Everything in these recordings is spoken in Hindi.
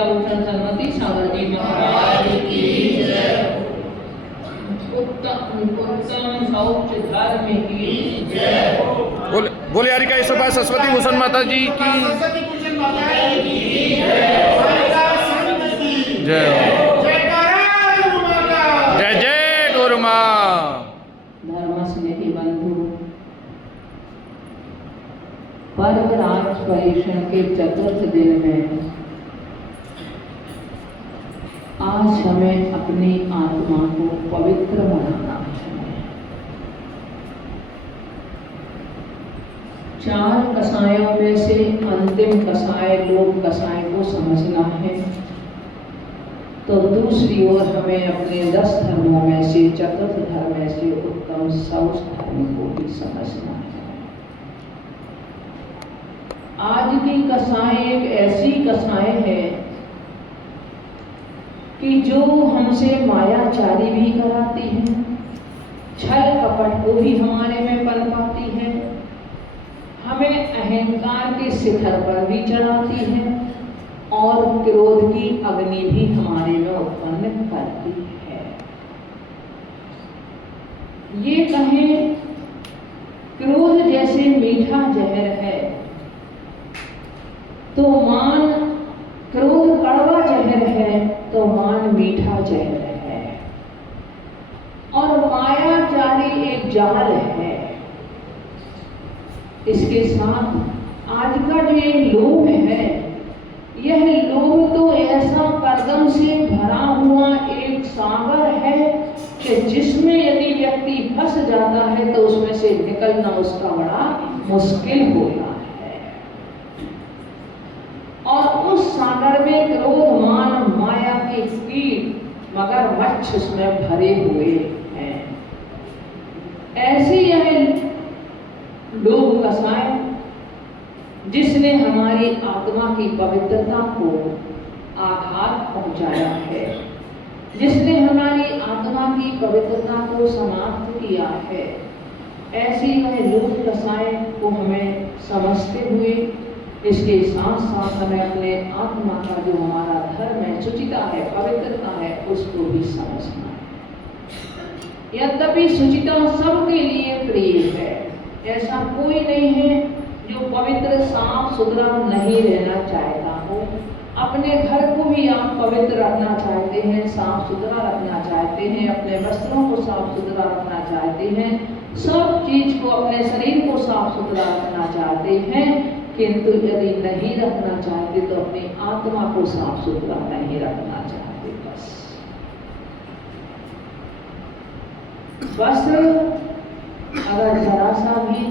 विद्याभूषण सन्मति सागर जी महाराज की जय। उत्तम शौच धर्म की जय। बोले हरि का सभा सरस्वती भूषण माता जी की जय। जय जय गुरु माँ। धर्म स्नेही बंधु, पर्व राज परीक्षण के चतुर्थ दिन में आज हमें अपनी आत्मा को पवित्र बनाना है। 4 कसायों में से अंतिम कसाय लोक कसाय को समझना है, तो दूसरी ओर हमें अपने 10 धर्मों में से चतुर्थ धर्म में से उत्तम शौच धर्म को भी समझना है। आज की कसाय एक ऐसी कसाय है कि जो हमसे मायाचारी भी कराती है, छल कपट को भी हमारे में पनपाती है, हमें अहंकार के शिखर पर भी चढ़ाती है और क्रोध की अग्नि भी हमारे में उत्पन्न करती है। ये कहें क्रोध जैसे मीठा जहर है, तो मान क्रोध कड़वा जहर है तो मान मीठा जहर है। और मायाचारी एक जाल है। इसके साथ आज का जो ये लोभ है, यह लोभ तो ऐसा कर्दम से भरा हुआ एक सागर है कि जिसमें यदि व्यक्ति फंस जाता है तो उसमें से निकलना उसका बड़ा मुश्किल होता है। और उस सागर में क्रोध मान माया के कीट मगरमच्छ उसमें भरे हुए हैं। ऐसी यह लोभ कसाय जिसने हमारी आत्मा की पवित्रता को आघात पहुंचाया है, जिसने हमारी आत्मा की पवित्रता को समाप्त किया है, ऐसी वह लोभ कसाय को हमें समझते हुए इसके साथ साथ हमें अपने आत्मा का जो हमारा धर्म है, शुचिता है, पवित्रता है, उसको भी समझना है। यद्यपि शुचिता सबके लिए प्रिय है, ऐसा कोई नहीं है जो पवित्र साफ सुथरा नहीं रहना चाहता हो। अपने घर को भी आप पवित्र रखना चाहते हैं, साफ सुथरा रखना चाहते हैं, अपने वस्त्रों को साफ सुथरा रखना चाहते हैं, सब चीज को, अपने शरीर को साफ सुथरा रखना चाहते हैं, किंतु यदि नहीं रखना चाहते तो अपनी आत्मा को साफ सुथरा नहीं रखना चाहते। बस अगर जरा सा भी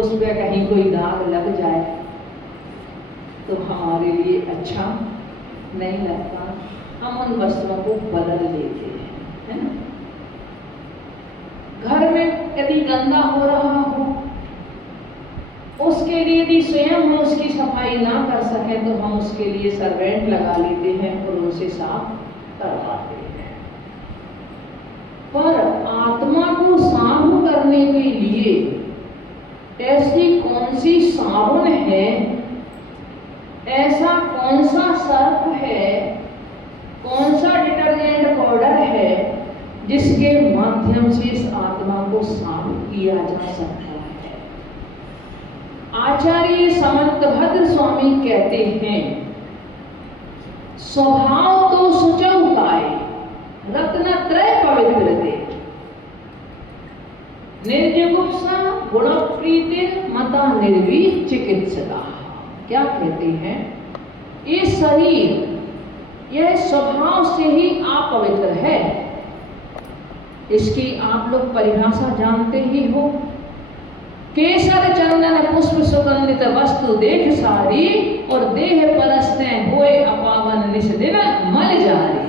उस पर कहीं कोई दाग लग जाए तो हमारे लिए अच्छा नहीं लगता, हम उन वस्त्रों को बदल देते हैं, है ना। घर में यदि गंदा हो रहा हो, उसके लिए यदि स्वयं हम उसकी सफाई ना कर सके तो हम उसके लिए सर्वेंट लगा लेते हैं और उसे साफ करवाते हैं। पर आत्मा को साफ करने के लिए ऐसी कौन सी साबुन है, ऐसा कौन सा सर्फ है, कौन सा डिटर्जेंट पाउडर है जिसके माध्यम से इस आत्मा को साफ किया जा सकता है। आचार्य समंतभद्र स्वामी कहते हैं, स्वभाव तो सुचौ काय रत्नत्रय पवित्र दे, निर्जगुप्सा गुणप्रीतिर मता निर्वीर चिकित्सका। क्या कहते हैं, ये शरीर यह स्वभाव से ही अपवित्र है। इसकी आप लोग परिभाषा जानते ही हो। केसर चंदन पुष्प सुगंधित वस्तु देख सारी, और देह परस्ते होए अपावन निष्दिन मल जारी।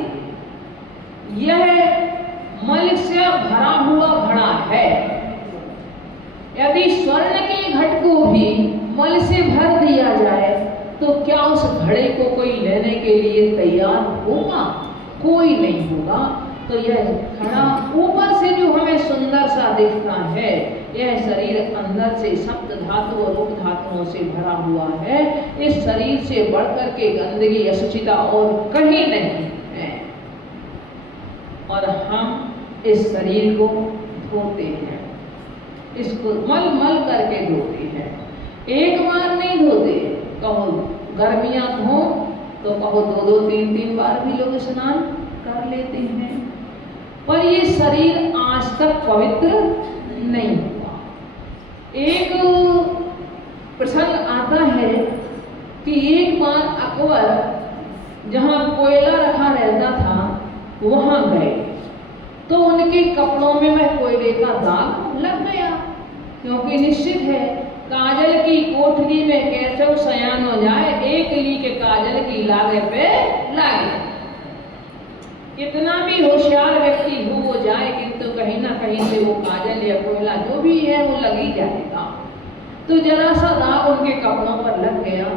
यह मल से भरा हुआ घड़ा है। यदि स्वर्ण के घट को भी मल से भर दिया जाए तो क्या उस घड़े को कोई लेने के लिए तैयार होगा? कोई नहीं होगा। तो यह खड़ा ऊपर से जो हमें सुंदर सा दिखता है, यह शरीर अंदर से सप्त धातु और उप धातुओं से भरा हुआ है। इस शरीर से बढ़कर के गंदगी अशुचिता और कहीं नहीं है। और हम इस शरीर को धोते हैं, इसको मल मल करके धोते हैं। एक बार नहीं धोते, कहो गर्मियां हो तो कहो 2-2 3-3 बार भी लोग स्नान कर लेते हैं, पर ये शरीर आज तक पवित्र नहीं हुआ। एक प्रसंग आता है कि एक बार अकबर जहाँ कोयला रखा रहता था वहां गए, तो उनके कपड़ों में वह कोयले का दाग लग गया, क्योंकि निश्चित है काजल की कोठरी में कैसे सयान हो जाए, एक लीक काजल की लागे पे लागे। कितना भी होशियार व्यक्ति हो जाए, किंतु कहीं ना कहीं से वो काजल या कोयला जो भी है वो लग ही जाएगा। तो जरा सा दाग उनके कपड़ों पर लग गया।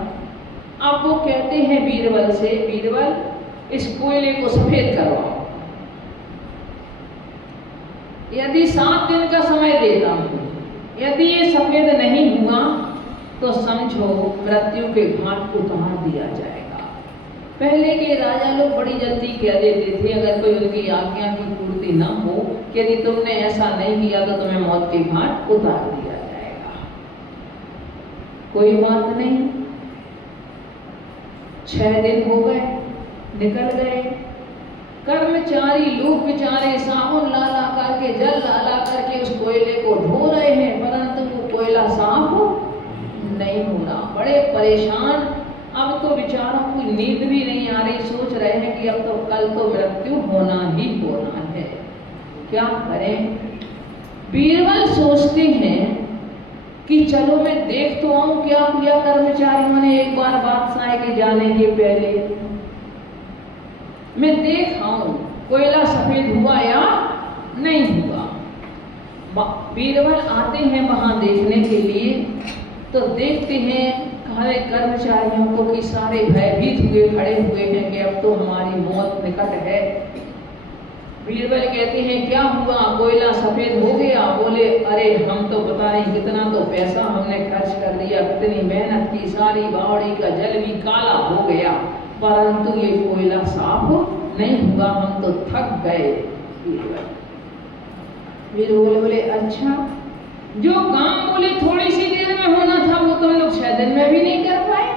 अब वो कहते हैं बीरबल से, बीरबल इस कोयले को सफेद करवाओ। यदि 7 दिन का समय देता हूँ, यदि ये सफेद नहीं हुआ तो समझो मृत्यु के घाट को उतार दिया जाएगा। पहले के राजा लोग बड़ी जल्दी कह देते थे, अगर कोई उनकी आज्ञा की पूर्ति न हो कि यदि तुमने ऐसा नहीं किया तो तुम्हें मौत के घाट उतार दिया जाएगा। कोई बात नहीं, 6 दिन हो गए, निकल गए। कर्मचारी लोग बेचारे साबुन ला ला करके, जल ला ला करके उस कोयले को धो रहे हैं, परंतु वो कोयला साफ नहीं हो रहा। बड़े परेशान, अब तो बेचारों को नींद भी नहीं आ रही, सोच रहे हैं कि अब तो कल तो मृत्यु होना ही होना है, क्या करें। बीरबल सोचते हैं कि चलो मैं देख तो आऊं क्या किया कर्मचारियों ने एक बार बादशाह के जाने के पहले, मैं देख आऊं कोयला सफेद हुआ या नहीं हुआ। बीरबल आते हैं वहां देखने के लिए, तो देखते हैं हमारे कर्मचारियों को कि सारे भयभीत हुए खड़े हुए हैं कि अब तो हमारी मौत निकट है। बीरबल कहते हैं क्या हुआ, कोयला सफेद हो गया? बोले अरे हम तो बता रहे कितना तो पैसा हमने खर्च कर दिया, कितनी मेहनत की, सारी बावड़ी का जल भी काला हो गया, परंतु ये कोयला साफ नहीं हुआ, हम तो थक गए। बीरबल बोले अच्छा, जो काम बोले थोड़ी सी देर में होना था वो तुम लोग 6 दिन में भी नहीं कर पाए।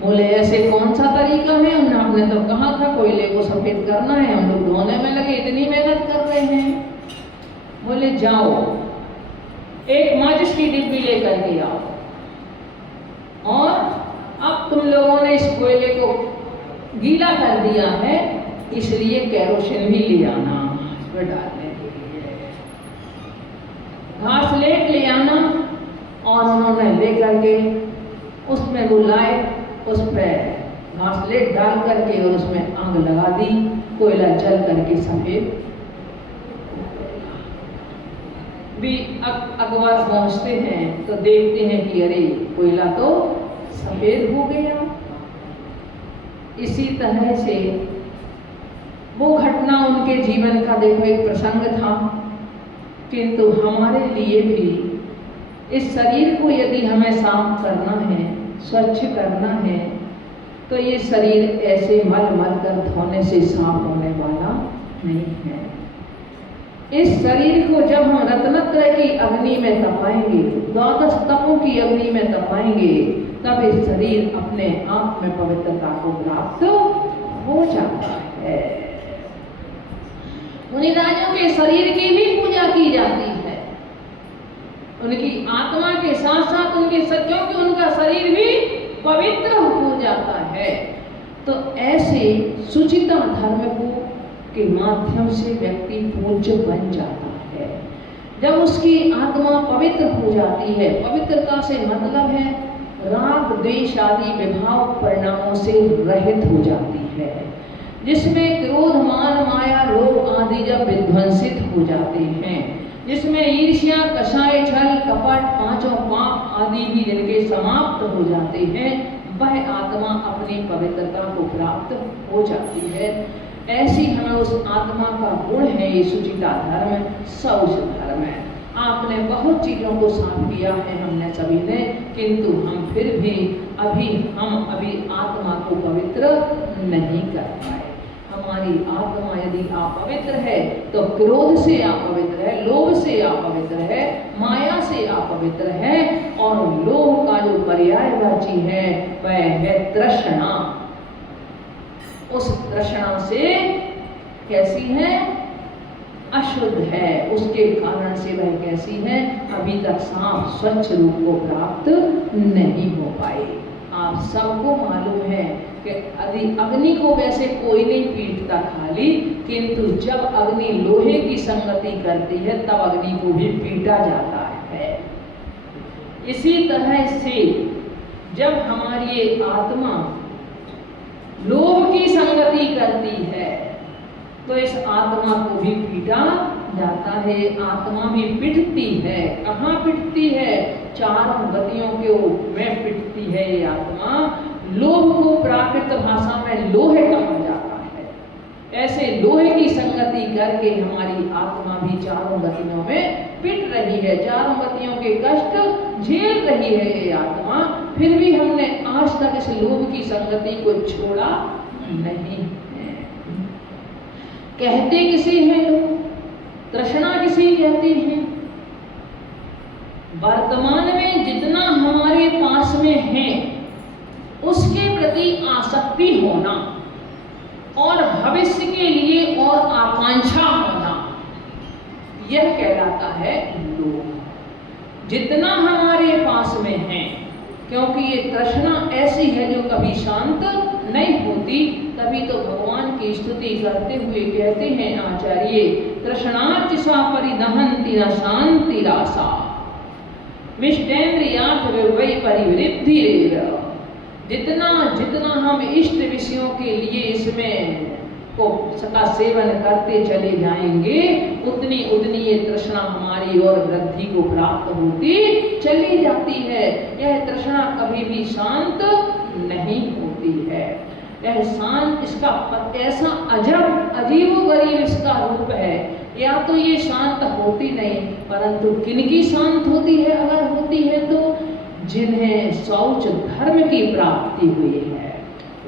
बोले ऐसे कौन सा तरीका है, हमने तो कहा था कोयले को सफेद करना है, हम लोग धोने में लगे, इतनी मेहनत कर रहे हैं। बोले जाओ एक माचिस की डिब्बी लेकर के आओ, और अब तुम लोगों ने इस कोयले को गीला कर दिया है, इसलिए केरोसिन भी ले आना इसमें डालने के लिए, घासलेट ले आना। और उन्होंने लेकर के उसमें वो लाए, उस पर घासलेट डाल करके और उसमें आग लगा दी, कोयला जल करके सफेद भी। अकबर पहुंचते हैं तो देखते हैं कि अरे कोयला तो सफेद हो गया। इसी तरह से वो घटना उनके जीवन का देखो एक प्रसंग था, किंतु हमारे लिए भी इस शरीर को यदि हमें साफ करना है, स्वच्छ करना है, तो ये शरीर ऐसे मल मल कर धोने से साफ होने वाला नहीं है। इस शरीर को जब हम रत्नत्रय की अग्नि में तपाएंगे, 12 तपों की अग्नि में तपाएंगे, तब इस शरीर अपने आप में पवित्रता को प्राप्त हो जाता है। मुनिराजों के शरीर की भी पूजा की जाती है, उनकी आत्मा के साथ साथ उनके सत्यों की उनका शरीर भी पवित्र हो जाता है। तो ऐसे सुचिता धर्म को के माध्यम से व्यक्ति पूज्य बन जाता है। जब उसकी आत्मा पवित्र हो जाती है, पवित्रता से मतलब है राग द्वेष आदि विभाव परिणामों से रहित हो जाती है, जिसमें क्रोध मान माया रोग आदि जब विध्वंसित हो जाते हैं, जिसमें ईर्ष्या कषाय छल कपट 5 पाप आदि भी जिनके समाप्त हो जाते हैं, वह आत्मा अपनी पवित्रता को प्राप्त हो जाती है। ऐसी हमें उस आत्मा का गुण है ये सुचिता धर्म, शौच धर्म है। आपने बहुत चीजों को साफ किया है हमने सभी ने, किंतु हम फिर भी अभी आत्मा को पवित्र नहीं कर पाए। हमारी आत्मा यदि अपवित्र है तो क्रोध से अपवित्र है, लोभ से अपवित्र है, माया से अपवित्र है, और लोभ का जो पर्यायवाची है वह है तृष्णा। उस तृष्णा से कैसी है? अशुद्ध है। उसके कारण से वह कैसी है? अभी तक साफ स्वच्छ रूप को प्राप्त नहीं हो पाई। आप सबको मालूम है कि अग्नि को वैसे कोई नहीं पीटता खाली, किंतु जब अग्नि लोहे की संगति करती है तब अग्नि को भी पीटा जाता है। इसी तरह से जब हमारी ये आत्मा लोभ की संगति करती है तो इस आत्मा को भी पीटा जाता है। आत्मा भी पिटती है। कहाँ पिटती है? चारों गतियों के में पिटती है ये आत्मा। लोभ को प्राकृत भाषा में लोहे कहा जाता है। ऐसे लोहे की संगति करके हमारी आत्मा भी चारों गतियों में पिट रही है, चारों गतियों के कष्ट झेल रही है ये आत्मा। फिर भी हमने आज तक इस लोभ की संगति को छोड़ा नहीं है। कहते किसी हैं लोग, तृष्णा किसी कहते हैं। वर्तमान में जितना हमारे पास में है उसके प्रति आसक्ति होना और भविष्य के लिए और आकांक्षा होना, यह कहलाता है लोभ। जितना हमारे पास में है, क्योंकि ये तृष्णा ऐसी है जो कभी शांत नहीं होती, तभी तो भगवान की स्तुति करते हुए कहते हैं आचार्य, तृष्णाचिसा परिदहन्ति न शांति रासा मिष्टेन्द्रियार्थ वै परिवृद्धिरेव। जितना जितना हम इष्ट विषयों के लिए इसमें को सका सेवन करते चले जाएंगे, उतनी उतनी ये तृष्णा हमारी और वृद्धि को प्राप्त होती चली जाती है। यह तृष्णा कभी भी शांत नहीं होती है। यह शांत, इसका ऐसा अजीबोगरीब इसका रूप है। या तो ये शांत होती नहीं, परंतु किनकी शांत होती है? अगर होती है तो जिन्हें शौच धर्म की प्राप्ति हुई है,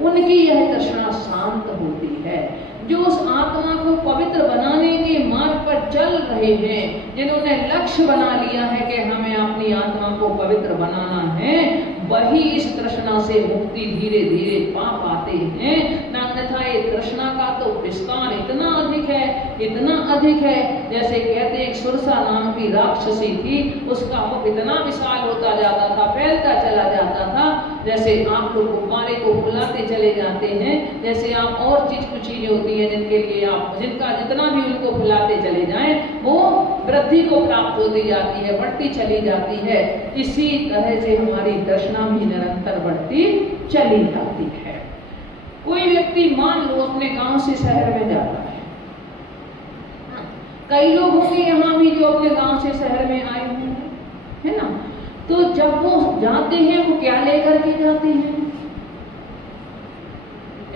उनकी यह तृष्णा शांत होती है। जो उस आत्मा को पवित्र बनाने के मार्ग पर चल रहे हैं, जिन्होंने लक्ष्य बना लिया है कि हमें अपनी आत्मा को पवित्र बनाना है, वही इस तृष्णा से मुक्ति धीरे धीरे पा पाते हैं। अन्यथा ये तृष्णा का तो विस्तार इतना अधिक है, जैसे कहते हैं सुरसा नाम की राक्षसी थी, उसका मुख इतना विशाल होता जाता था, फैलता चला जाता था, जैसे आप लोग गुब्बारे को फुलाते चले जाते हैं, जैसे आप और कुछ चीजें होती हैं जिनके लिए आप जिनका जितना भी उनको फुलाते चले जाएं, वो वृद्धि को प्राप्त होती जाती है, बढ़ती चली जाती है। इसी तरह से हमारी तृष्णा भी निरंतर बढ़ती चली जाती है। कोई व्यक्ति मान लो अपने गांव से शहर में जाता है, कई लोग होंगे यहाँ भी जो अपने गांव से शहर में आए होंगे, है ना? तो जब वो जाते हैं वो क्या लेकर के जाते हैं?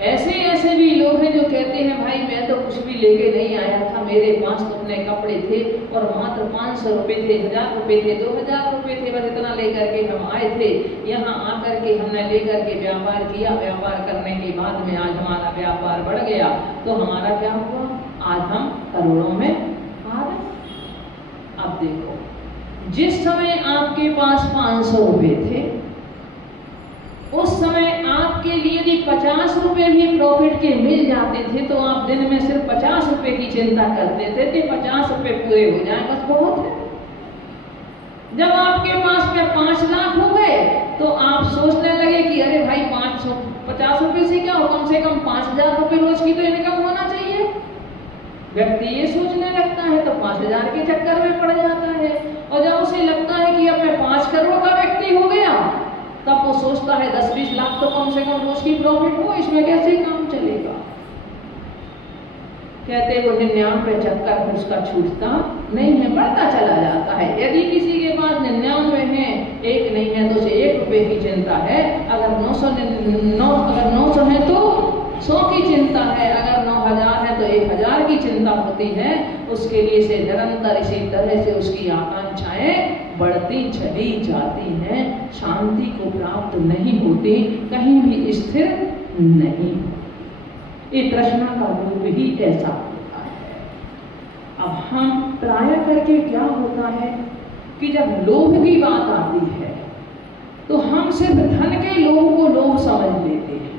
ऐसे भी लोग हैं जो कहते हैं भाई मैं तो कुछ भी लेके नहीं आया था, मेरे पास तो अपने कपड़े थे और मात्र 500 रुपए थे, 1000 रुपए थे, 2000 रुपए थे, बस इतना लेकर के हम आए थे। यहाँ आकर के हमने लेकर के व्यापार किया, व्यापार करने के बाद में आज हमारा व्यापार बढ़ गया, तो हमारा क्या हुआ? आज हम करोड़ों में आ रहे। अब देखो, जिस समय आपके पास 500 रुपए थे, उस समय आपके लिए यदि 50 रुपए भी प्रॉफिट के मिल जाते थे तो आप दिन में सिर्फ 50 रुपए की चिंता करते थे कि 50 रुपए पूरे हो जाए, बस बहुत है। जब आपके पास में 5 लाख हो गए तो आप सोचने लगे कि अरे भाई 50 रुपए से क्या हो, कम से कम 5000 रुपए रोज की तो इनकम होना चाहिए। व्यक्ति ये सोचने लगता है तो 5000 के चक्कर में पड़ जाता है, और जब उसे लगता है कि अब मैं 5 करोड़ का व्यक्ति हो गया, तब वो सोचता है 10-20 लाख तो कम से कम रोज की प्रॉफिट हो, इसमें कैसे काम चलेगा। कहते वो 99 चक्कर उसका छूटता नहीं है, बढ़ता चला जाता है। यदि किसी के पास 99 है, एक नहीं है तो उसे 1 रुपए की चिंता है, अगर 900 है तो 100 की चिंता है, अगर 9000 परिवार की चिंता होती है, उसके लिए से निरंतर इसी तरह से उसकी आकांक्षाएं बढ़ती चली जाती हैं, शांति को प्राप्त नहीं होती, कहीं भी स्थिर नहीं। ये तृष्णा का रूप ही ऐसा होता है। अब हम प्रायः करके क्या होता है कि जब लोभ की बात आती है तो हम सिर्फ धन के लोभ को लोभ समझ लेते हैं,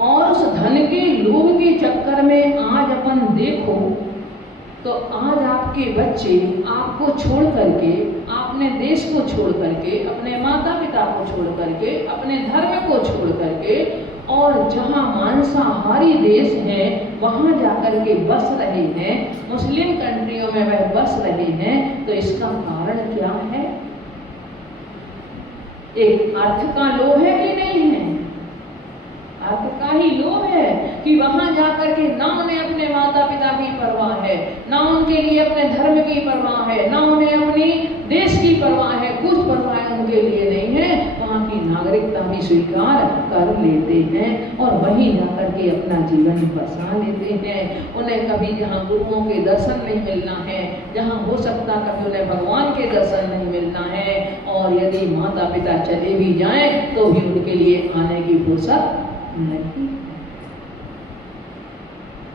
और उस धन के लोभ के चक्कर में आज अपन देखो तो आज आपके बच्चे आपको छोड़ करके, अपने देश को छोड़ करके, अपने माता पिता को छोड़ करके, अपने धर्म को छोड़ करके, और जहाँ मांसाहारी देश है वहाँ जाकर के बस रहे हैं, मुस्लिम कंट्रियों में वह बस रहे हैं। तो इसका कारण क्या है? एक अर्थ का लोभ है कि नहीं है? अर्थ का ही लोभ है कि वहां जाकर के ना उन्हें अपने माता पिता की परवाह है, ना उनके लिए अपने धर्म की परवाह है, ना उन्हें अपनी देश की परवाह है, कुछ परवाह उनके लिए नहीं है। वहां की नागरिकता भी स्वीकार कर लेते हैं और वहीं जाकर के अपना जीवन बसा लेते हैं। उन्हें कभी जहाँ गुरुओं के दर्शन नहीं मिलना है, जहाँ हो सकता कभी उन्हें भगवान के दर्शन नहीं मिलना है, और यदि माता पिता चले भी जाएं तो भी उनके लिए आने की फुर्सत नहीं।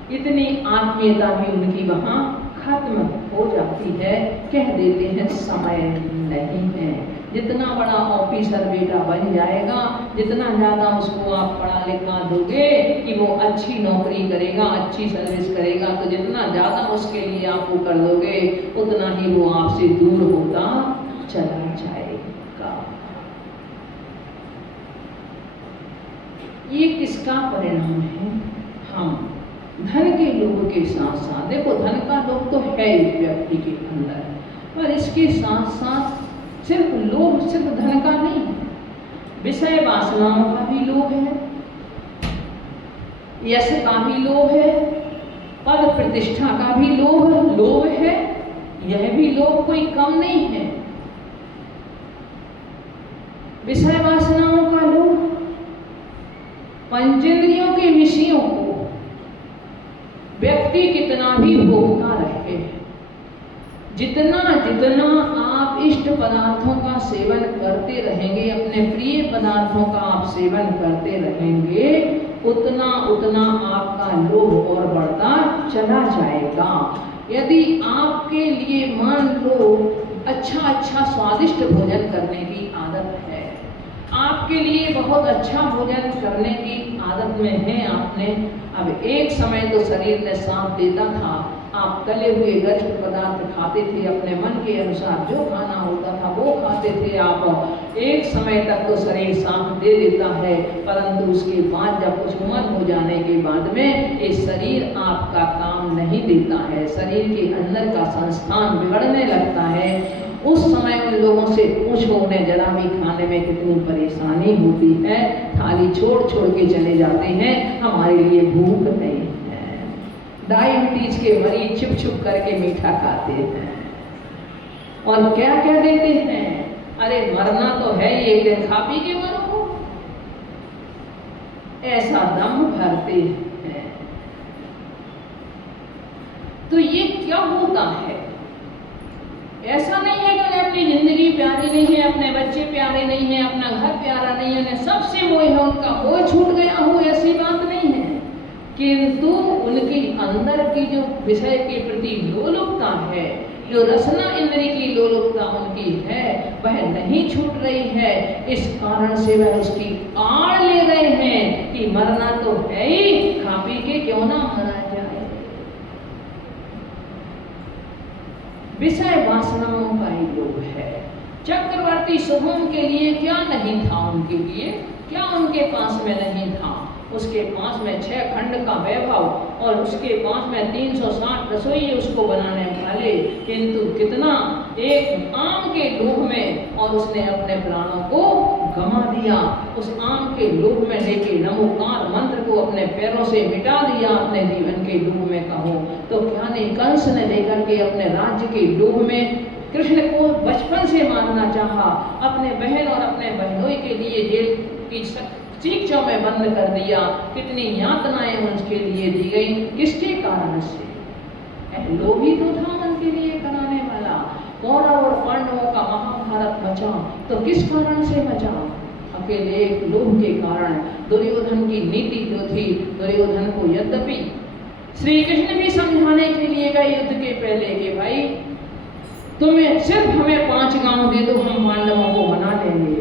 इतनी आत्मीयता भी उनकी वहां खत्म हो जाती है, कह देते हैं समय नहीं है। जितना बड़ा ऑफिसर बेटा बन जाएगा, जितना ज़्यादा उसको आप पढ़ा लिखा दोगे कि वो अच्छी नौकरी करेगा, अच्छी सर्विस करेगा, तो जितना ज़्यादा उसके लिए आप वो कर दोगे उतना ही वो आपसे दूर होता चला जाएगा। ये किसका परिणाम है? हम धन के लोभ के साथ साथ, देखो धन का लोभ तो है इस व्यक्ति के अंदर, पर इसके साथ साथ सिर्फ लोभ सिर्फ धन का नहीं है, विषय वासनाओं का भी लोभ है, यश का भी लोभ है, पद प्रतिष्ठा का भी लोभ है। यह भी लोभ कोई कम नहीं है। विषय वासनाओं का लोभ, पंचेंद्रियों के विषयों को व्यक्ति कितना भी भोगता रहे, जितना जितना आप इष्ट पदार्थों का सेवन करते रहेंगे, अपने प्रिय पदार्थों का आप सेवन करते रहेंगे, उतना उतना आपका लोभ और बढ़ता चला जाएगा। यदि आपके लिए मान लो अच्छा स्वादिष्ट भोजन करने की आदत है, आपके लिए बहुत अच्छा भोजन करने की आदत में है आपने, अब एक समय तो शरीर ने साथ देता था, आप तले हुए गर्म पदार्थ खाते थे, अपने मन के अनुसार जो खाना होता था वो खाते थे आप, एक समय तक तो शरीर साथ दे देता है, परंतु उसके बाद जब कुछ उम्र हो जाने के बाद में ये शरीर आपका काम नहीं देता है, शरीर के अंदर का संस्थान बिगड़ने लगता है। उस समय उन लोगों से पूछो उन्हें जरा भी खाने में कितनी परेशानी होती है, थाली छोड़ छोड़ के चले जाते हैं, हमारे लिए भूख नहीं है। डायबिटीज के मरीज छुप छुप करके मीठा खाते हैं और क्या क्या देते हैं, अरे मरना तो है ही, एक दिन खा पी के मरो, ऐसा दम भरते हैं। तो ये क्या होता है? ऐसा नहीं है कि उन्हें अपनी जिंदगी प्यारी नहीं है, अपने बच्चे प्यारे नहीं है, अपना घर प्यारा नहीं है, उन्हें सबसे मोह है, उनका मोह छूट गया हो, ऐसी बात नहीं है, किंतु उनके अंदर की जो विषय के प्रति लोलुपता है, जो रसना इंद्री की लोलुपता उनकी है, वह नहीं छूट रही है। इस कारण से वह उसकी आड़ ले रहे हैं कि मरना तो है ही, खा पी के क्यों ना मरा जाए। विषय वासनाओं का ही लोभ है। चक्रवर्ती शुभम के लिए क्या नहीं था, उनके लिए क्या उनके पास में नहीं था, उसके पास में 6 खंड का वैभव और उसके पास में 360 रसोई उसको बनाने वाले, किंतु कितना एक आम के लोभ में और उसने अपने प्राणों को गंवा दिया। उस आम के लोभ में लेके नमोकार मंत्र को अपने पैरों से मिटा दिया, अपने जीवन के लोभ में कहो तो क्या नहीं। कंस ने लेकर के अपने राज्य के लोभ में कृष्ण को बचपन से मारना चाहा, अपने बहन और अपने बहनोई के लिए जेल की चीखों में बंद कर दिया। कितनी यातनाएं उनके लिए दी गई, किसके कारण से? लोभ ही तो था उनके लिए कराने वाला। कौरव और पांडवों का महाभारत मचा तो किस कारण से मचा? अकेले एक लोभ के कारण। दुर्योधन की नीति जो थी, दुर्योधन को यद्यपि श्री कृष्ण भी समझाने के लिए गए युद्ध के पहले कि भाई तुम्हें सिर्फ हमें 5 गांव दे दो, हम पांडवों को बना लेंगे,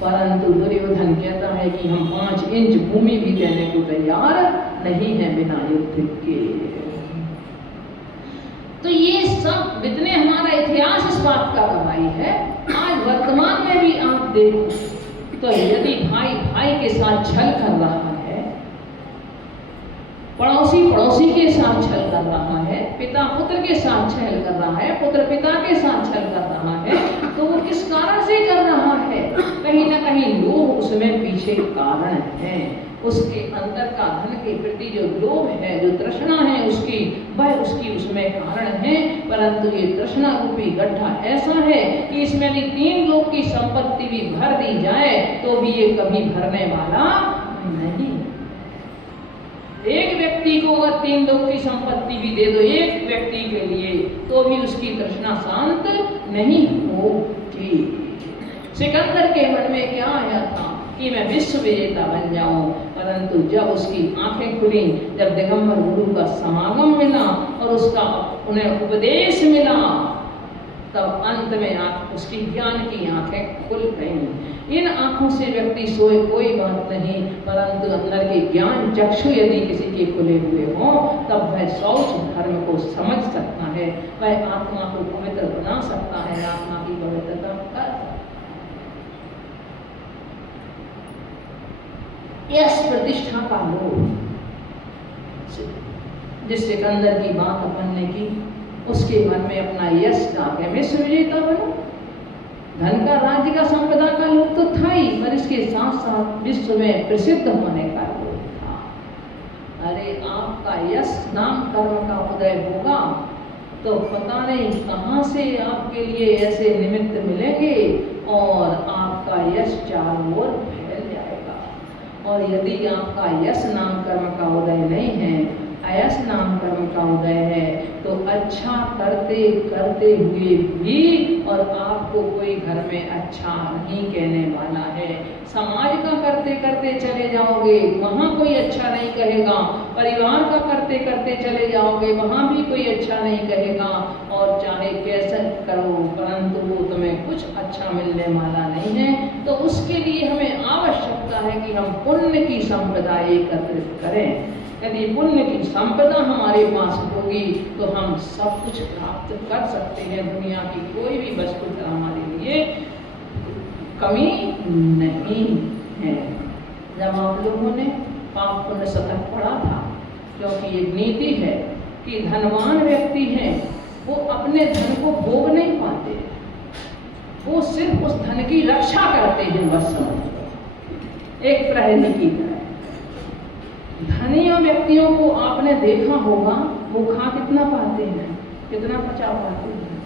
परंतु दुर्योधन कहता है कि हम 5 इंच भूमि भी देने को तैयार नहीं है बिना युद्ध के। तो ये सब जितने हमारा इतिहास इस बात का गवाही है। आज वर्तमान में भी आप देखो तो यदि भाई भाई के साथ छल कर रहा है, पड़ोसी पड़ोसी के साथ छल कर रहा है, पिता पुत्र के साथ छल कर रहा है, पुत्र पिता के साथ छल कर रहा है, तो वो किस कारण से कर रहा है? कहीं ना कहीं लोभ उसमें पीछे कारण है। उसके अंदर का धन के प्रति जो लोभ है, जो तृष्णा है उसकी, वह उसकी उसमें कारण है। परंतु ये तृष्णा रूपी गड्ढा ऐसा है कि इसमें यदि 3 लोग की संपत्ति भी भर दी जाए तो भी ये कभी भरने वाला नहीं। एक व्यक्ति को अगर 3 लोग की संपत्ति भी दे दो एक व्यक्ति के लिए, तो भी उसकी तृष्णा शांत नहीं होगी। सिकंदर के मन में क्या आया था कि मैं विश्व विजेता बन जाऊं, परंतु जब उसकी आंखें खुली, जब दिगंबर गुरु का समागम मिला और उसका उन्हें उपदेश मिला, तब अंत में उसकी ज्ञान की आंखें खुल गईं। इन आंखों से व्यक्ति सोए कोई बात नहीं, परंतु अंदर के ज्ञान चक्षु यदि किसी के खुले हुए हों, तब वह शौच धर्म को समझ सकता है, वह आत्मा को पवित्र बना सकता है, आत्मा की पवित्रता कर सकता है। यश प्रतिष्ठा का लोभ, जिस सिकंदर की बात अपन ने की, उसके मन में अपना यश का क्या विश्व विजेता बनो, धन का राज्य का संपदा का लोभ तो था ही, पर इसके साथ साथ विश्व में प्रसिद्ध होने का लोभ था। अरे आपका यश नाम कर्म का उदय होगा तो पता नहीं कहां से आपके लिए ऐसे निमित्त मिलेंगे और आपका यश चारों ओर फैल जाएगा। और यदि आपका यश नाम कर्म का उदय नहीं है, अयश नाम कर्म का उदय है, तो अच्छा करते करते हुए भी और आपको कोई घर में अच्छा नहीं कहने वाला है। समाज का करते करते चले जाओगे, वहाँ कोई अच्छा नहीं कहेगा। परिवार का करते करते चले जाओगे, वहाँ भी कोई अच्छा नहीं कहेगा। और चाहे कैसे करो, परंतु वो तुम्हें कुछ अच्छा मिलने वाला नहीं है। तो उसके लिए हमें आवश्यकता है कि हम पुण्य की संपदा एकत्रित करें। यदि पुण्य की संपदा हमारे पास होगी तो हम सब कुछ प्राप्त कर सकते हैं। दुनिया की कोई भी वस्तु हमारे लिए कमी नहीं है। जब आप लोगों ने पाप पुण्य शतक पढ़ा था, क्योंकि ये नीति है कि धनवान व्यक्ति हैं वो अपने धन को भोग नहीं पाते, वो सिर्फ उस धन की रक्षा करते हैं, बस समझो, एक प्रहरी की तरह। धनी व्यक्तियों को आपने देखा होगा, वो खा कितना पाते हैं, कितना पचा पाते हैं।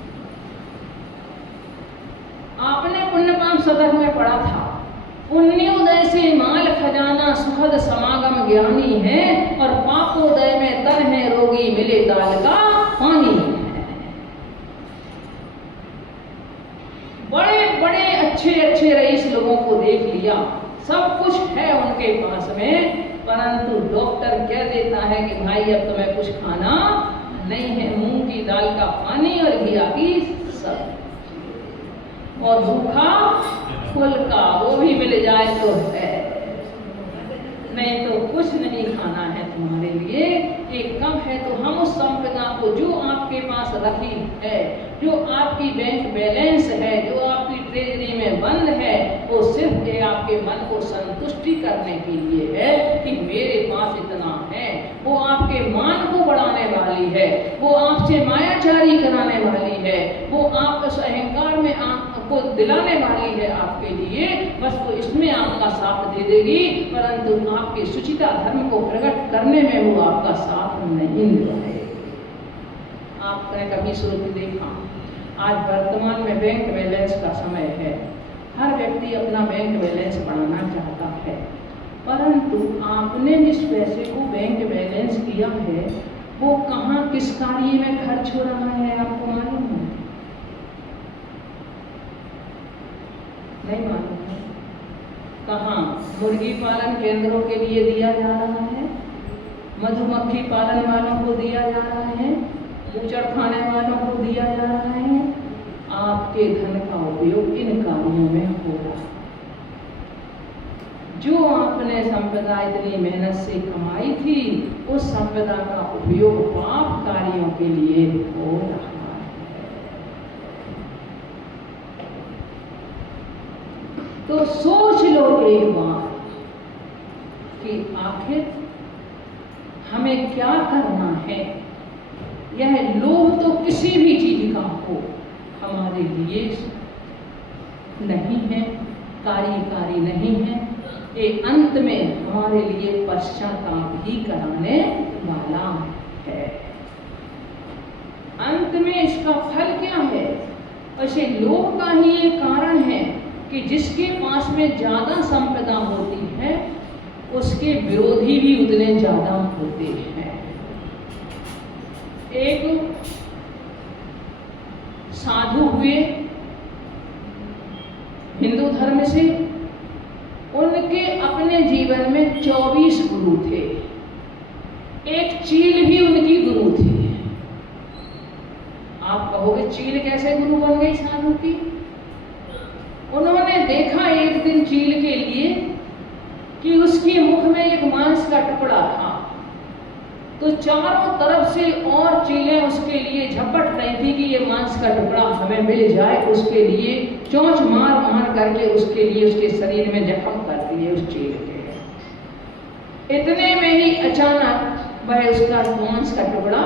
आपने पुण्य पाप शतक में पढ़ा था, पुण्योदय से माल खजाना सुखद समागम ज्ञानी है, और पापोदय में तन है रोगी मिले दाल का पानी है। बड़े बड़े अच्छे अच्छे रईस लोगों को देख लिया, सब कुछ है उनके पास में, परंतु डॉक्टर कह देता है कि भाई अब तुम्हें कुछ खाना नहीं है, मूंग की दाल का पानी और घिया की सब्जी, और भूखा फुल्का वो भी मिल जाए तो है, नहीं तो कुछ नहीं खाना है तुम्हारे लिए। एक कम है तो हम उस संपदा को जो आपके पास रखी है, जो आपकी बैंक बैलेंस है, जो आपकी ट्रेजरी में बंद है, वो सिर्फ ये आपके मन को संतुष्टि करने के लिए है कि मेरे पास इतना है। वो आपके मान को बढ़ाने वाली है, वो आपसे मायाचारी कराने वाली है, वो आप उस अहंकार में आपको दिलाने वाली है आपके लिए, बस वो इसमें आपका साथ दे देगी, परंतु आपके सुचिता धर्म को प्रकट करने में वो आपका साथ नहीं निभाएगी। आपने कभी सोच देखा, आज वर्तमान में बैंक बैलेंस का समय है, हर व्यक्ति अपना बैंक बैलेंस बढ़ाना चाहता परंतु आपने जिस पैसे को बैंक बैलेंस किया है वो कहाँ किस कार्य में खर्च हो रहा है आपको मालूम है? नहीं मालूम है? कहाँ मुर्गी पालन केंद्रों के लिए दिया जा रहा है, मधुमक्खी पालन वालों को दिया जा रहा है, ऊचड़ खाने वालों को दिया जा रहा है। आपके धन का उपयोग इन कार्यों में हो रहा है। जो आपने संपदा इतनी मेहनत से कमाई थी उस संपदा का उपयोग पाप कार्यों के लिए हो रहा है। तो सोच लो एक बार कि आखिर हमें क्या करना है। यह लोभ तो किसी भी चीज का हो हमारे लिए नहीं है, कार्यकारी नहीं है। ये अंत में हमारे लिए पश्चाताप ही कराने वाला है। अंत में इसका फल क्या है? वैसे लोभ का ही ये कारण है कि जिसके पास में ज्यादा संपदा होती है उसके विरोधी भी उतने ज्यादा होते हैं। एक साधु हुए हिंदू धर्म से, उनके अपने जीवन में 24 गुरु थे, एक चील भी उनकी गुरु थी। आप कहोगे चील कैसे गुरु बन गई साधु की? उन्होंने देखा एक दिन चील के लिए कि उसके मुख में एक मांस का टुकड़ा था, तो चारों तरफ से और चीलें उसके लिए झपट रही थी कि ये मांस का टुकड़ा हमें मिल जाए। उसके लिए चोंच मार मार करके उसके लिए उसके शरीर में जख्म कर दिए उस चील के। इतने में ही अचानक वह उसका मांस का टुकड़ा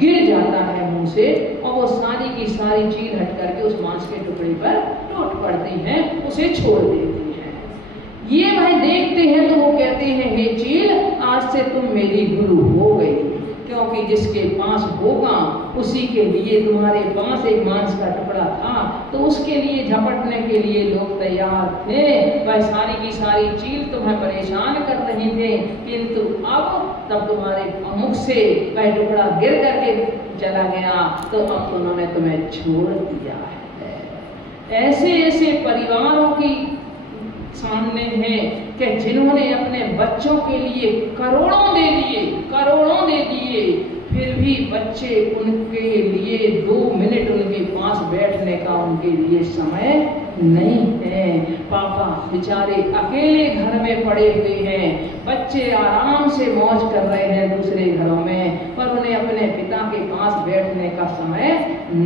गिर जाता है मुंह से और वो सारी की सारी चील हट करके उस मांस के टुकड़े पर टूट पड़ती हैं, उसे छोड़ देती हैं। ये भाई देखते हैं तो वो कहते हैं हे चील, आज से तुम मेरी गुरु हो गई, क्योंकि जिसके पास होगा उसी के लिए, तुम्हारे पास एक मांस का टुकड़ा था तो उसके लिए झपटने के लिए लोग तैयार थे। वह सारी की सारी चील तुम्हें परेशान कर रही थे, किंतु अब तब तुम्हारे मुख से वह टुकड़ा गिर करके चला गया तो अब उन्होंने तुम्हें छोड़ दिया है। ऐसे ऐसे परिवारों की सामने है कि जिन्होंने अपने बच्चों के लिए करोड़ों दे दिए, फिर भी बच्चे उनके लिए 2 मिनट उनके पास बैठने का उनके लिए समय नहीं है। पापा बेचारे अकेले घर में पड़े हुए हैं, बच्चे आराम से मौज कर रहे हैं दूसरे घरों में, पर उन्हें अपने पिता के पास बैठने का समय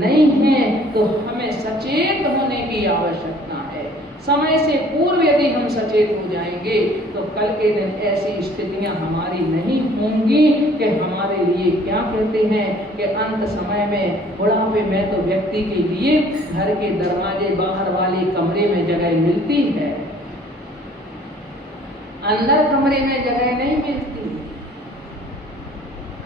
नहीं है। तो हमें सचेत होने की आवश्यकता है। समय से पूर्व यदि हम सचेत हो जाएंगे तो कल के दिन ऐसी स्थितियां हमारी नहीं होंगी कि हमारे लिए क्या कहते हैं कि अंत समय में बुढ़ापे में तो व्यक्ति के लिए घर के दरवाजे बाहर वाले कमरे में जगह मिलती है, अंदर कमरे में जगह नहीं मिलती।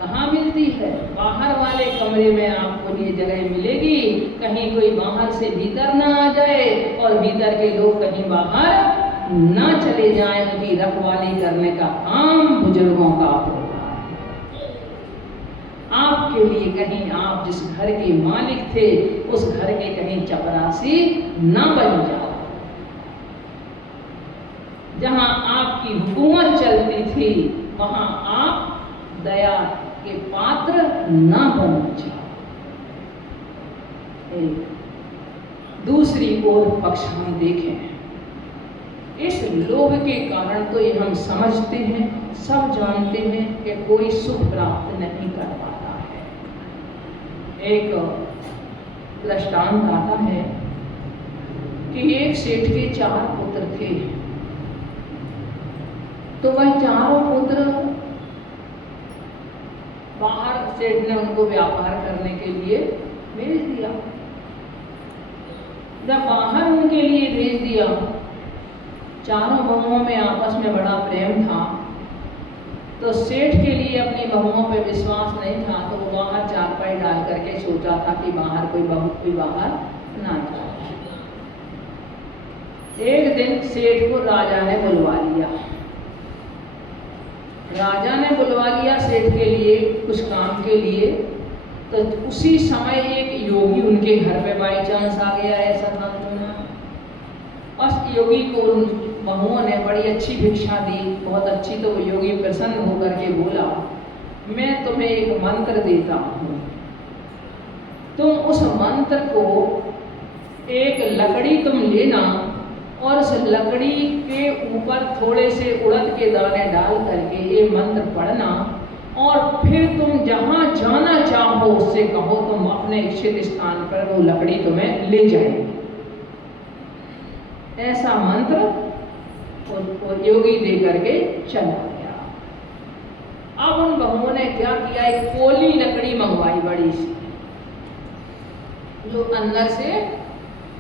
कहाँ मिलती है? बाहर वाले कमरे में आपको ये जगह मिलेगी, कहीं कोई बाहर से भीतर ना आ जाए और भीतर के लोग कहीं बाहर ना चले जाएं। उनकी रखवाली करने का काम बुजुर्गों का होता है। आपके लिए कहीं आप जिस घर के मालिक थे उस घर के कहीं चपरासी ना बन जाओ। जहां आपकी हुकूमत चलती थी वहां आप दया के पात्र ना बन जाओ। दूसरी ओर पक्ष हम देखें, इस लोभ के कारण तो ये हम समझते हैं, सब जानते हैं कि कोई सुख प्राप्त नहीं कर पाता है। एक दृष्टांत आता है कि एक सेठ के 4 पुत्र थे, तो वह चारों पुत्र बाहर सेठ ने उनको व्यापार करने के लिए भेज दिया। जब बाहर उनके लिए भेज दिया, चारों बहुओं में आपस में बड़ा प्रेम था, तो सेठ के लिए अपनी बहुओं पे विश्वास नहीं था, तो वो बाहर चारपाई डाल करके सोचा था कि बाहर कोई बहू भी बाहर ना जाए। एक दिन सेठ को राजा ने बुलवा लिया राजा ने बुलवा लिया सेठ के लिए कुछ काम के लिए, तो उसी समय एक योगी उनके घर पे बाई चांस आ गया, ऐसा नाम सुना। उस योगी को उन बहुओं ने बड़ी अच्छी भिक्षा दी, बहुत अच्छी। तो वो योगी प्रसन्न होकर के बोला, मैं तुम्हें एक मंत्र देता हूँ, तुम उस मंत्र को एक लकड़ी तुम लेना और उस लकड़ी के ऊपर थोड़े से उड़द के दाने डाल करके ये मंत्र पढ़ना, और फिर तुम जहाँ जाना चाहो उससे कहो, तुम अपने इच्छित स्थान पर वो लकड़ी तुम्हें ले जाएगी। ऐसा मंत्र वो योगी दे करके चला गया। अब उन बहुओं ने क्या किया, एक पोली लकड़ी मंगवाई बड़ी सी, जो अंदर से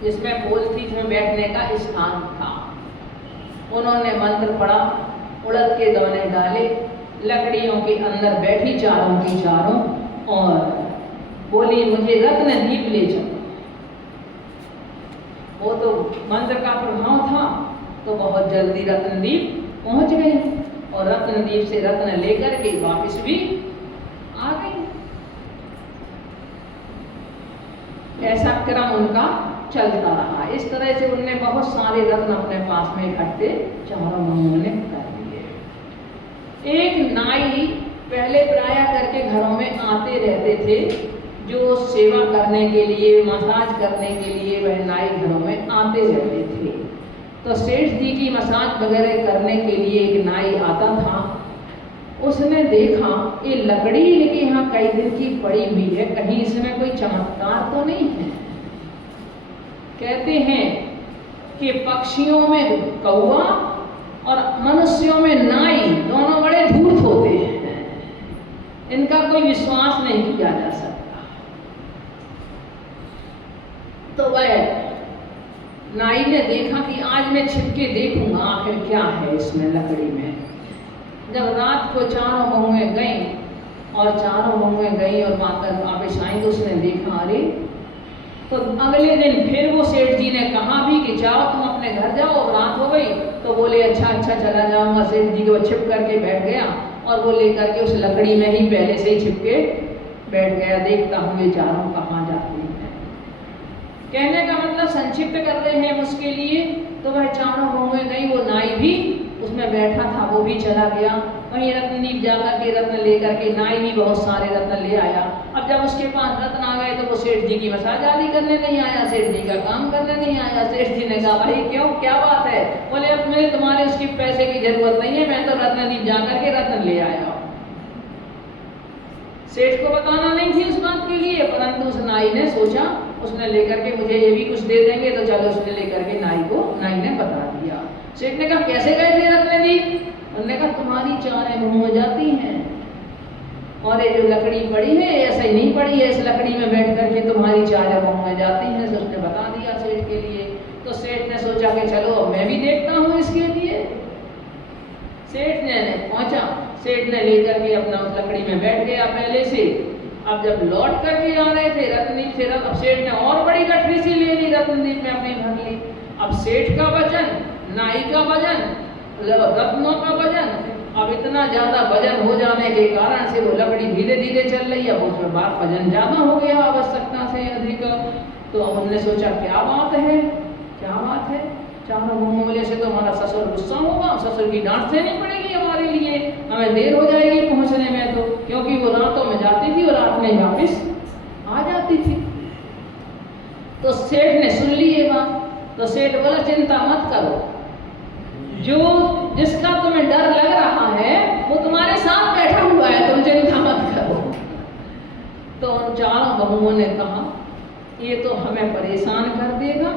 जिसमें पोल थी, जिसमें बैठने का स्थान था। उन्होंने मंत्र पढ़ा, उड़द के दाने डाले, लकड़ियों के अंदर बैठी चारों की चारों, और बोली मुझे रत्न दीप ले चलो। वो तो मंत्र का प्रभाव था, तो बहुत जल्दी रत्नदीप पहुंच गई और रत्नदीप से रत्न लेकर के वापस भी आ गई। ऐसा क्रम उनका चलता रहा। इस तरह से उनने बहुत सारे रत्न अपने पास में इकट्ठे चारों बहुओं ने कर दिए। एक नाई पहले प्राय करके घरों में आते रहते थे, जो सेवा करने के लिए, मसाज करने के लिए वह नाई घरों में आते रहते थे। तो सेठ जी की मसाज वगैरह करने के लिए एक नाई आता था। उसने देखा ये लकड़ी लेके यहाँ कई दिन की पड़ी हुई है, कहीं इसमें कोई चमत्कार तो नहीं है। कहते हैं कि पक्षियों में कौवा और मनुष्यों में नाई दोनों बड़े धूर्त होते हैं, इनका कोई विश्वास नहीं किया जा सकता। तो वह नाई ने देखा कि आज मैं छिपके देखूंगा आखिर क्या है इसमें लकड़ी में। जब रात को चारों बहुएं गईं और वापस आई, तो उसने देखा, अरे। तो अगले दिन फिर वो सेठ जी ने कहा भी कि जाओ तुम अपने घर जाओ, अब रात हो गई। तो बोले अच्छा चला जाऊंगा। सेठ जी को छिप करके बैठ गया और वो लेकर के उस लकड़ी में ही पहले से ही छिपके बैठ गया। देखता हूँ ये चारों कहाँ जाती हैं। कहने का मतलब संक्षिप्त कर रहे हैं उसके लिए। तो वह चारों बहुएं गई, वो नाई भी उसमें बैठा था, वो भी चला गया। वहीं रत्नदीप जाकर के रत्न लेकर के नाई भी बहुत सारे रत्न ले आया। अब जब उसके पास रत्न आ गए तो वो सेठ जी की मसाज आदि करने नहीं आया, सेठ जी का काम करने नहीं आया। सेठ जी ने कहा भाई क्यों, क्या बात है? बोले अब मेरे तुम्हारे उसकी पैसे की जरूरत नहीं है, मैं तो रत्नदीप जाकर के रत्न ले आया। सेठ को बताना नहीं थी उस बात के लिए, परंतु उस नाई ने सोचा, उसने लेकर के मुझे ये भी कुछ दे देंगे, तो चलो उसने लेकर के नाई ने बता दिया। सेठ ने कहा कैसे गए थे रत्नदीप? उन्होंने कहा तुम्हारी चारें मुंह में जाती हैं, और ये जो लकड़ी पड़ी है ऐसा ही नहीं पड़ी है, इस लकड़ी में बैठ करके तुम्हारी चारें मुंह में जाती हैं। तो उसने बता दिया सेठ के लिए। तो सेठ ने सोचा कि चलो अब मैं भी देखता हूँ इसके लिए। सेठ ने पहुंचा, सेठ ने लेकर के अपना उस लकड़ी में बैठ गया पहले से। अब जब लौट करके आ रहे थे रत्नदीप से, अब सेठ ने और बड़ी गठरी सी ले ली, रत्नदीप में अपनी भर ली। अब सेठ का वजन, नाई का वजन, रत्नों का वजन, अब इतना ज्यादा वजन हो जाने के कारण से वो लकड़ी धीरे धीरे चल रही है। अब उसमें बात वजन ज्यादा हो गया आवश्यकता से अधिक। तो हमने सोचा क्या बात है, क्या बात है? चारों मुंह बोले से तो हमारा ससुर गुस्सा होगा, ससुर की डांट से नहीं पड़ेगी हमारे लिए, हमें देर हो जाएगी पहुंचने में। तो क्योंकि वो रातों में जाती थी और रात में वापस आ जाती थी। तो सेठ ने सुन ली ये बात। तो सेठ बोला चिंता मत करो, जो जिसका तुम्हें डर लग रहा है वो तुम्हारे साथ बैठा हुआ है, तुम चिंता मत करो। तो उन चारों बहुओं ने कहा ये तो हमें परेशान कर देगा,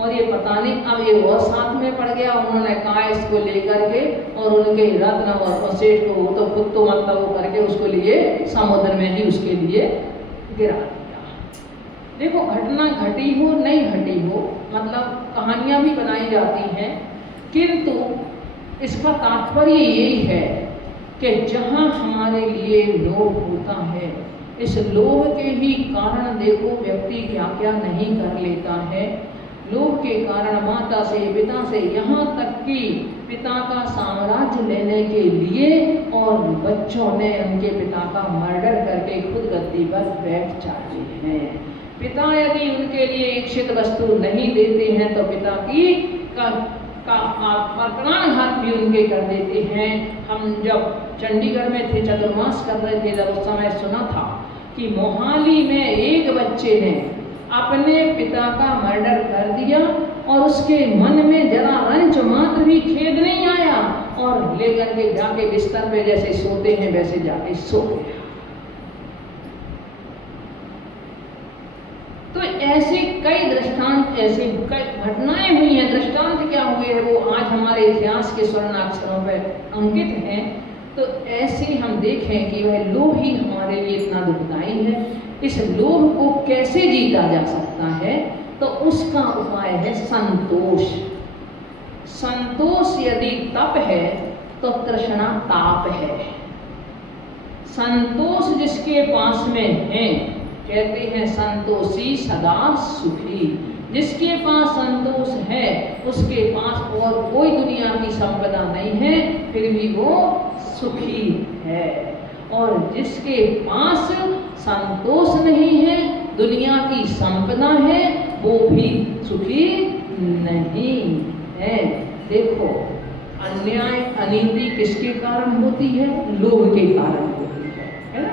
और ये पता नहीं अब ये और साथ में पड़ गया। उन्होंने कहा इसको लेकर के और उनके रत्न और सेठ को तो खुद तो मतलब वो करके उसको लिए समुद्र में ही उसके लिए गिरा दिया। देखो घटना घटी हो नहीं घटी हो, मतलब कहानियां भी बनाई जाती हैं, किंतु इसका तात्पर्य यही है कि जहाँ हमारे लिए लोभ होता है, इस लोभ के ही कारण देखो व्यक्ति क्या क्या नहीं कर लेता है। लोभ के कारण माता से, पिता से, यहाँ तक कि पिता का साम्राज्य लेने के लिए और बच्चों ने उनके पिता का मर्डर करके खुद गद्दी पर बैठ जाते हैं। पिता यदि उनके लिए इच्छित वस्तु नहीं देते हैं तो पिता की प्राणघात भी उनके कर देते हैं। हम जब चंडीगढ़ में थे, चतुर्मास कर रहे थे, जब उस समय सुना था कि मोहाली में एक बच्चे ने अपने पिता का मर्डर कर दिया और उसके मन में जरा रंच मात्र भी खेद नहीं आया और लेकर के जाके बिस्तर पे जैसे सोते हैं वैसे जाके सो गया। तो ऐसे कई दृष्टांत, ऐसी कई घटनाएं हुई हैं। दृष्टांत क्या हुए हैं वो आज हमारे इतिहास के स्वर्णाक्षरों पर अंकित हैं। तो ऐसे हम देखें कि वह लोभ ही हमारे लिए इतना दुखदाई है। इस लोभ को कैसे जीता जा सकता है? तो उसका उपाय है संतोष। संतोष यदि तप है तो तृष्णा ताप है। संतोष जिसके पास में है, कहते हैं संतोषी सदा सुखी। जिसके पास संतोष है उसके पास और कोई दुनिया की संपदा नहीं है, फिर भी वो सुखी है। और जिसके पास संतोष नहीं है, दुनिया की संपदा है, वो भी सुखी नहीं है। देखो, अन्याय अनीति किसके कारण होती है? लोभ के कारण होती है ना?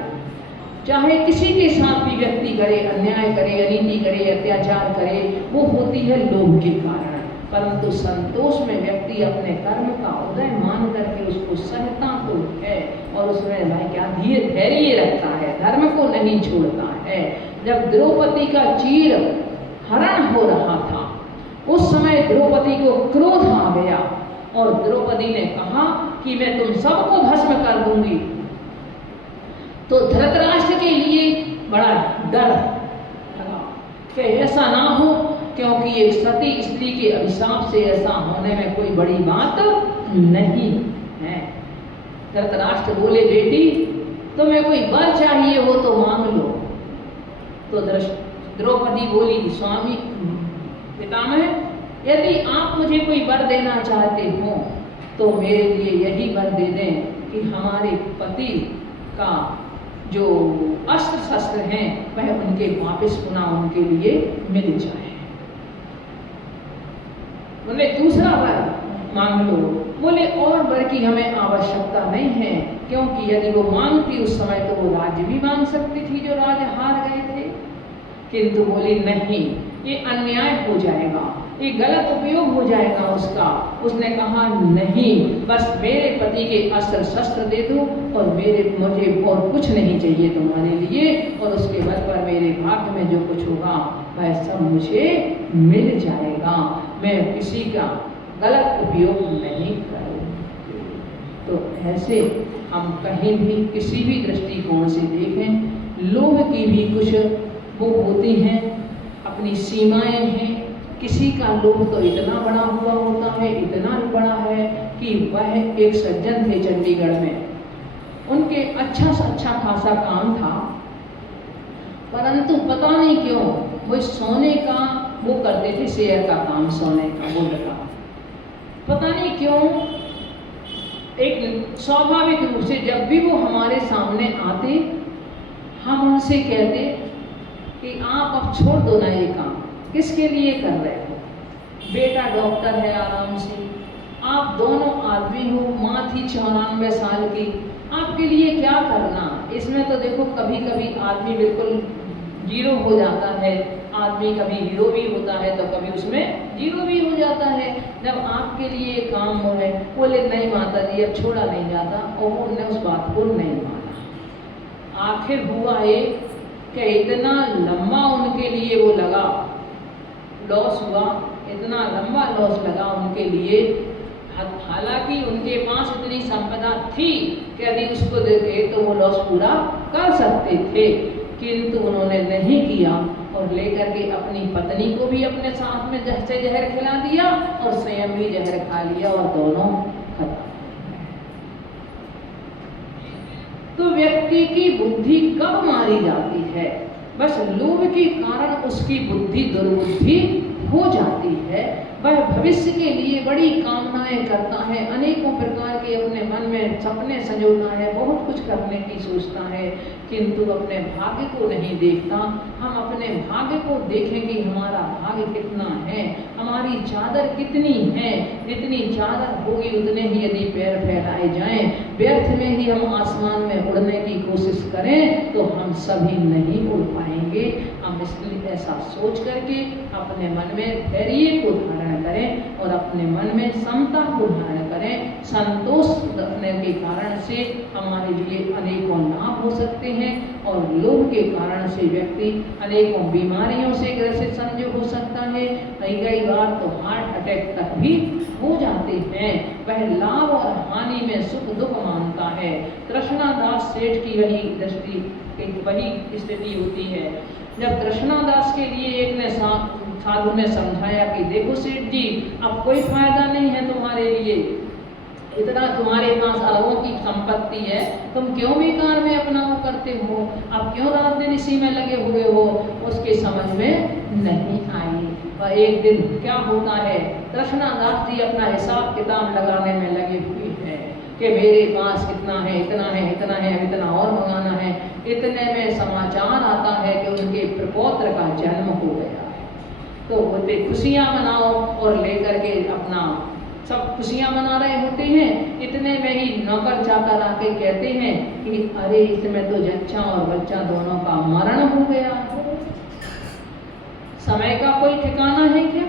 चाहे किसी के साथ भी व्यक्ति करे, अन्याय करे, अनीति करे, अत्याचार करे, वो होती है लोभ के कारण। परंतु संतोष में व्यक्ति अपने कर्म का उदय मान करके उसको सहता तो है और उसमें भाई क्या धैर्य रखता है, धर्म को नहीं छोड़ता है। जब द्रौपदी का चीर हरण हो रहा था, उस समय द्रौपदी को क्रोध आ गया और द्रौपदी ने कहा कि मैं तुम सबको भस्म कर दूंगी। तो धृतराष्ट्र के लिए बड़ा डर लगा कि ऐसा ना हो, क्योंकि एक सती स्त्री के अभिशाप से ऐसा होने में कोई बड़ी बात नहीं है। धृतराष्ट्र बोले, बेटी तुम्हें कोई वर चाहिए हो तो मांग लो। तो द्रौपदी बोली, स्वामी पितामह, यदि आप मुझे कोई वर देना चाहते हो तो मेरे लिए यही वर दे दें कि हमारे पति का जो अस्त्र शस्त्र हैं वह उनके वापस पुनः उनके लिए मिल जाए। बोले दूसरा वर मांग लो। बोले और वर की हमें आवश्यकता नहीं है, क्योंकि यदि वो मांगती उस समय तो वो राज्य भी मांग सकती थी जो राजा हार गए थे। किंतु बोले नहीं, ये अन्याय हो जाएगा, ये गलत उपयोग हो जाएगा उसका। उसने कहा नहीं, बस मेरे पति के अस्त्र शस्त्र दे दो और मुझे और कुछ नहीं चाहिए तुम्हारे लिए, और उसके बल पर मेरे भाग्य में जो कुछ होगा वह सब मुझे मिल जाएगा। मैं किसी का गलत उपयोग नहीं करूँगी। तो ऐसे हम कहीं भी किसी भी दृष्टिकोण से देखें, लोभ की भी कुछ वो होती हैं, अपनी सीमाएं हैं। किसी का लोभ तो इतना बड़ा हुआ होता है, इतना बड़ा है कि वह एक सज्जन थे चंडीगढ़ में, उनके अच्छा सा अच्छा खासा काम था, परंतु पता नहीं क्यों वो सोने का वो करते थे, शेयर का काम, सोने का गोल्ड का। पता नहीं क्यों एक स्वाभाविक रूप से जब भी वो हमारे सामने आते, हम उनसे कहते कि आप अब छोड़ दो ना ये काम, किसके लिए कर रहे हो? बेटा डॉक्टर है आराम से, आप दोनों आदमी हो, माँ थी 94 साल की, आपके लिए क्या करना? इसमें तो देखो कभी कभी आदमी बिल्कुल जीरो हो जाता है, आदमी कभी हीरो भी होता है तो कभी उसमें जीरो भी हो जाता है। जब आपके लिए काम हो रहे, बोले नहीं माता जी अब छोड़ा नहीं जाता, और उन्होंने उस बात को नहीं माना। आखिर हुआ ये कि इतना लंबा उनके लिए वो लगा, लॉस हुआ, इतना लंबा लॉस लगा उनके लिए। हालांकि उनके पास इतनी संपदा थी कि यदि उसको देते तो वो लॉस पूरा कर सकते थे, किंतु उन्होंने नहीं किया और लेकर के अपनी पत्नी को भी अपने साथ में जहर खिला दिया और स्वयं भी जहर खा लिया और दोनों खत्म। तो व्यक्ति की बुद्धि कब मारी जाती है? बस लोभ के कारण उसकी बुद्धि दुर्बुद्धि हो जाती है, वह भविष्य के लिए बड़ी कामनाएं करता है, अनेकों प्रकार के अपने मन में सपने संजोता है, बहुत कुछ करने की सोचता है, किंतु अपने भाग्य को नहीं देखता। हम अपने भाग्य को देखें कि हमारा भाग्य कितना है, हमारी चादर कितनी है। जितनी चादर होगी उतने ही यदि पैर फैलाए जाएं, व्यर्थ में ही हम आसमान में उड़ने की कोशिश करें तो हम सभी नहीं उड़ पाएंगे। हम इसलिए ऐसा सोच करके अपने मन में धैर्य को धारण करें और अपने मन में समता को धारण करें। संतोष रखने के कारण से हमारे लिए अनेकों लाभ हो सकते हैं और लोभ के कारण से व्यक्ति अनेकों बीमारियों से ग्रसित समझो हो सकता है। कई बार तो हार्ट अटैक तक भी हो जाते हैं। वह लाभ और हानि में सुख दुख मानता है। कृष्णदास सेठ की वही स्थिति होती है। जब कृष्णदास के लिए एक ने साधु ने समझाया कि देखो सेठ जी, अब कोई फायदा नहीं है तुम्हारे लिए, इतना तुम्हारे पास अरबों की संपत्ति है, तुम क्यों बेकार में अपना वो करते हो, अब क्यों रात दिन इसी में लगे हुए हो। उसके समझ में नहीं आई। और एक दिन क्या होता है, कृष्णदास जी अपना हिसाब किताब लगाने में लगे हुए हैं कि मेरे पास कितना है, इतना है, इतना है, अब इतना और मंगाना है। इतने में समाचार आता है कि उनके प्रपौत्र का जन्म हो गया है। तो बोलते खुशियाँ मनाओ और लेकर के अपना सब खुशियाँ मना रहे होते हैं। इतने में ही नौकर चाकर आके कहते हैं कि अरे इसमें तो जच्चा और बच्चा दोनों का मरण हो गया है। समय का कोई ठिकाना है क्या?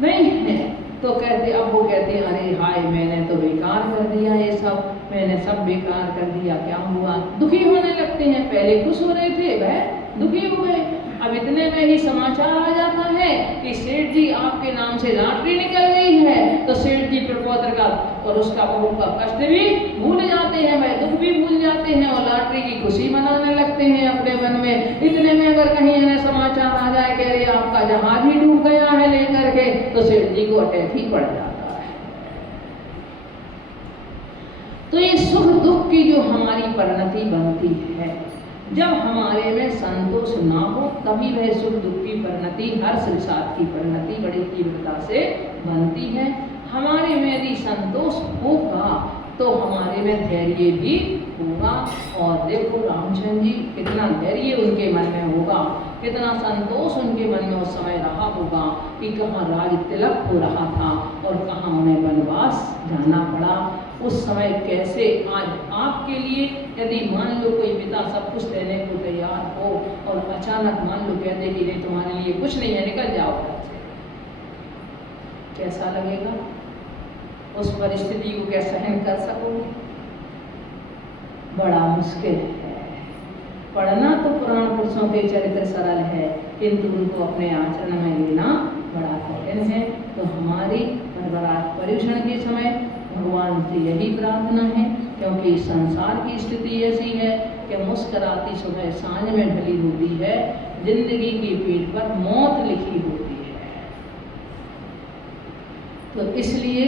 नहीं है। तो कहते, अब वो कहते हैं अरे हाय, मैंने तो बेकार कर दिया ये सब, मैंने सब बेकार कर दिया, क्या हुआ। दुखी होने लगते हैं। पहले खुश हो रहे थे, वह दुखी हो गए। अब इतने में ही समाचार आ जाता है कि सेठ जी आपके नाम से लॉटरी निकल गई है। तो सेठ जी प्रपौत्र का और उसका बहू का कष्ट भी भूल जाते हैं, वह दुख भी भूल जाते हैं और लॉटरी की खुशी मनाने लगते हैं अपने मन में। इतने में अगर कहीं ऐसा समाचार आ जाए कि अरे आपका जहाज ही डूब गया है लेकर के, तो सेठ जी को अटैक ही पड़ जाता है। तो ये सुख दुख की जो हमारी परिणति बनती है, जब हमारे में संतोष ना हो तभी वह सुख दुख की परिणति, हर्ष विषाद की परिणति बड़ी तीव्रता से बनती है। हमारे में यदि संतोष होगा तो हमारे में धैर्य भी होगा। और देखो रामचंद्र जी, कितना धैर्य उनके मन में होगा, कितना संतोष उनके मन में उस समय रहा होगा कि कहाँ राज तिलक हो रहा था और कहाँ उन्हें वनवास जाना पड़ा। उस समय कैसे आज आपके लिए यदि मान लो कोई पिता सब कुछ देने को तैयार हो और अचानक मान लो कह दे कि नहीं तुम्हारे लिए कुछ नहीं है, निकल जाओ घर से, कैसा लगेगा? उस परिस्थिति को क्या सहन कर सकोगे? बड़ा मुश्किल है। पढ़ना तो पुराण पुरुषों के चरित्र सरल है, किंतु उनको अपने आचरण में लेना बड़ा कठिन है। तो हमारी पर्युषण के समय भगवान से यही प्रार्थना है, क्योंकि संसार की स्थिति ऐसी है कि मुस्कुराती सुबह सांझ में ढली होती है, जिंदगी की पीठ पर मौत लिखी होती है। तो इसलिए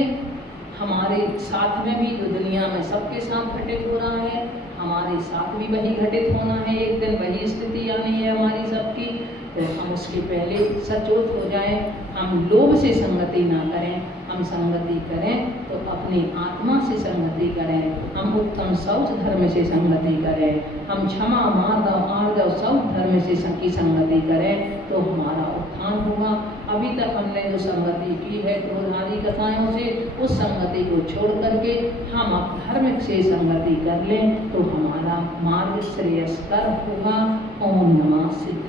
हमारे साथ में भी जो दुनिया में सबके साथ घटित हो रहा है, हमारे साथ भी वही घटित होना है। एक दिन वही स्थिति आनी है हमारी सबकी। तो हम उसके पहले सचेत हो जाएं, हम लोभ से संगति ना करें, हम संगति करें तो अपनी आत्मा से संगति करें, हम उत्तम शौच धर्म से संगति करें, हम क्षमा मार्दव आर्दव शौच धर्म से संगति करें तो हमारा उत्थान होगा। अभी तक हमने जो संगति की है क्रोधादि कसायों से, उस संगति को छोड़ करके हम अब धर्म से संगति कर लें तो हमारा मार्ग श्रेयस्कर होगा। ओम नमः सिद्ध।